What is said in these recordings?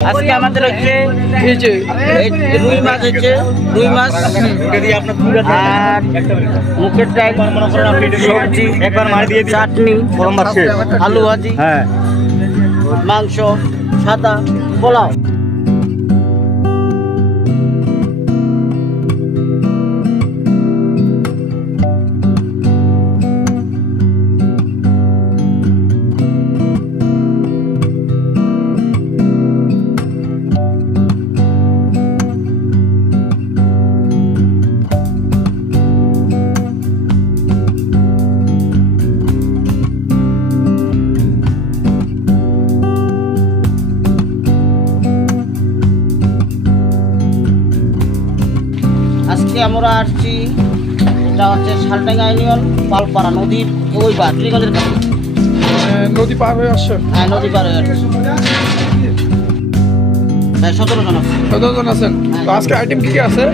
আজকে আমাদের হচ্ছে এই যে রুই মাছ হচ্ছে রুই মাছ আর মুখের ডাল সবজি একবার মারি দিয়ে চাটনি আলু ভাজি মাংস সাদা পোলাও। আজকে আমরা আসছি, এটা হচ্ছে শালডাঙ্গা ইউনিয়ন পালপাড়া নদীর ওই পার ত্রিগঞ্জের কাছে নদী পার হয়ে আসছে। হ্যাঁ নদী পার হয়ে আসছে। 17 জন আছে। 17 জন আছেন। তো আজকে আইটেম কি কি আছে?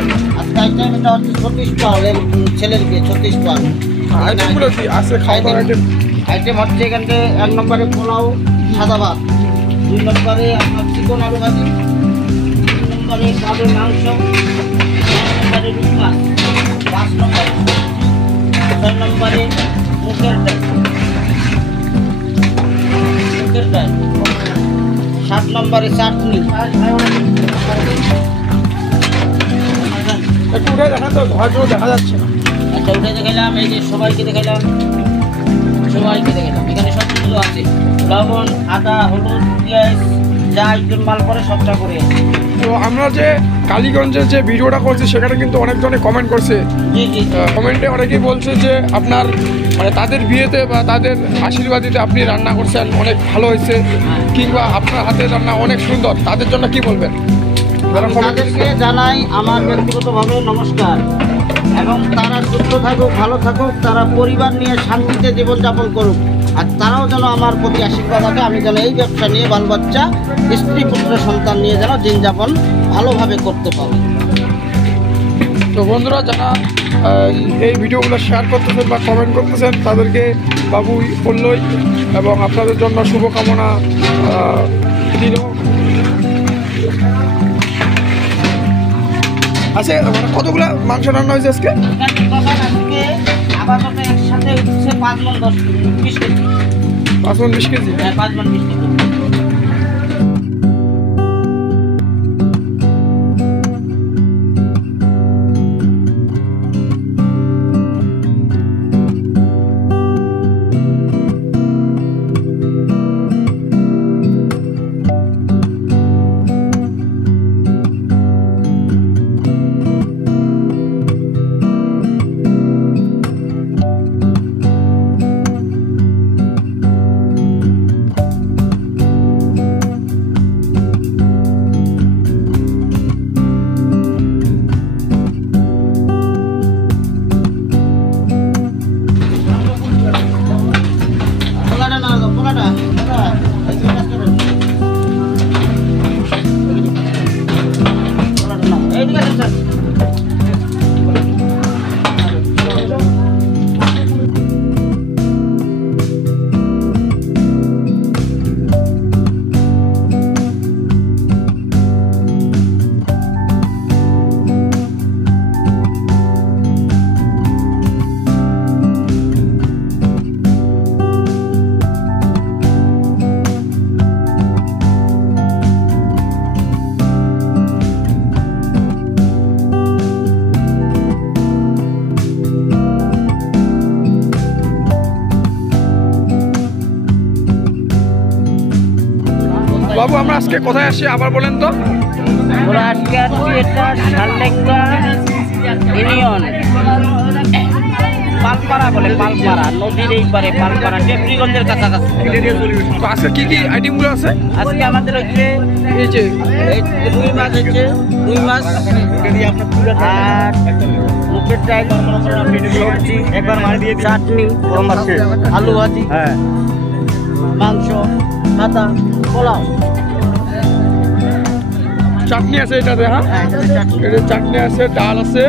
আজকে আইটেম এটা হচ্ছে 36 পাউন্ড ছেলের বিয়ে 36 পাউন্ড। আইটেমগুলো কি আছে? খাওয়ার আইটেম হচ্ছে এখানে 1 নম্বরে পোলাও সাদা ভাত, 2 নম্বরে আপনার চিকন আলু ভাজি, 3 নম্বরে কালো মাংস, 4 নম্বরে রুই মাছ, 5 নম্বরে 6 নম্বরে মুখের ডাল, 7 নম্বরে চাটনি। একটু উঠে দেখা তো, হয়তো দেখা যাচ্ছে না। আচ্ছা উঠে দেখালাম, এই যে সবাইকে দেখালাম, এখানে সব কিছু আছে, লবণ আদা হলুদ পেঁয়াজ যা আইটেম মাল করে সবটা করে। তো আমরা যে কালীগঞ্জের যে ভিডিওটা করছি সেখানে কিন্তু অনেকজনে কমেন্ট করছে। কমেন্টে অনেকেই বলছে যে আপনার মানে তাদের বিয়েতে বা তাদের আশীর্বাদিতে আপনি রান্না করছেন অনেক ভালো হয়েছে, কিংবা আপনার হাতের রান্না অনেক সুন্দর। তাদের জন্য কি বলবেন? তাদেরকে জানাই আমার ব্যক্তিগতভাবে নমস্কার, এবং তারা সুস্থ থাকুক ভালো থাকুক, তারা পরিবার নিয়ে শান্তিতে জীবনযাপন করুক, আর তারাও যেন আমার প্রতি আশীর্বাদ আছে, আমি যেন এই ব্যবসা নিয়ে বাল বাচ্চা স্ত্রী পুত্র সন্তান নিয়ে যেন দিনযাপন ভালোভাবে করতে পারে। তো বন্ধুরা যারা এই ভিডিওগুলো শেয়ার করতেছেন বা কমেন্ট করতেছেন তাদেরকে বাবু বললই, এবং আপনাদের জন্য শুভকামনা দিল। আচ্ছা মানে কতগুলো মাংস রান্না হয়েছে আজকে? আপাতত একসাথে হচ্ছে 5 মণ 20 কেজি। 5 মণ 20 কেজি? হ্যাঁ 5 মণ 20 কেজি। বাবু আমরা আজকে কোথায় আসছি আবার বলেন তো? আমরা আজকে আসছি এটা শালডাঙ্গা ইউনিয়ন পালপাড়া বলে, পালপাড়া নদীর এই পারে পালপাড়া টেপরিগঞ্জের কাছাকাছি। তো আজকে কি কি আইটেমগুলো আছে? আজকে আমাদের হচ্ছে এই যে রুই মাছ হচ্ছে রুই মাছ আর মুখের ডাল সবজি একবার মারি দিয়ে চাটনি আলু ভাজি মাংস সাদা পোলাও। চাটনি আছে এটাতে? হ্যাঁ এটা চাটনি আছে, ডাল আছে,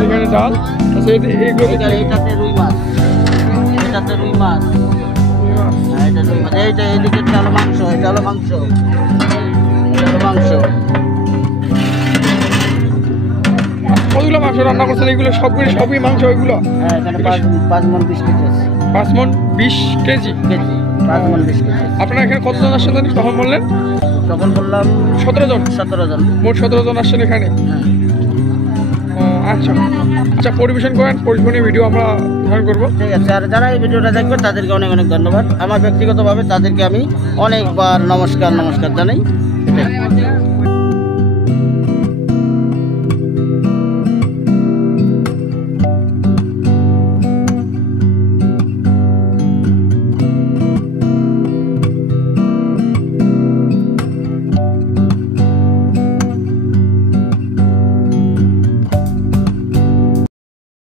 এখানে ডাল আছে, এটাতে রুই মাছ, এটাতে রুই মাছ, এইটা রুই মাছ, এইটা এদিকে হলো মাংস, এটা হলো মাংস, মাংস রান্না করছেন এগুলো সবই মাংস এগুলো হ্যাঁ, এখানে 5 মণ 20 কেজি আছে। 5 মণ 20 কেজি। 5 মণ 20 কেজি আছে। আপনারা এখানে কতজন আসছেন জানিস তখন বললেন? তখন বললাম 17 জন। 17 জন। মোট 17 জন আসছেন এখানে। হ্যাঁ। ও আচ্ছা আচ্ছা, পরিবেশন করেন, পরিবেশনের ভিডিও আমরা ধারণ করবো। ঠিক আছে, আর যারা এই ভিডিওটা দেখবে তাদেরকে অনেক অনেক ধন্যবাদ। আমার ব্যক্তিগতভাবে তাদেরকে আমি অনেকবার নমস্কার জানাই।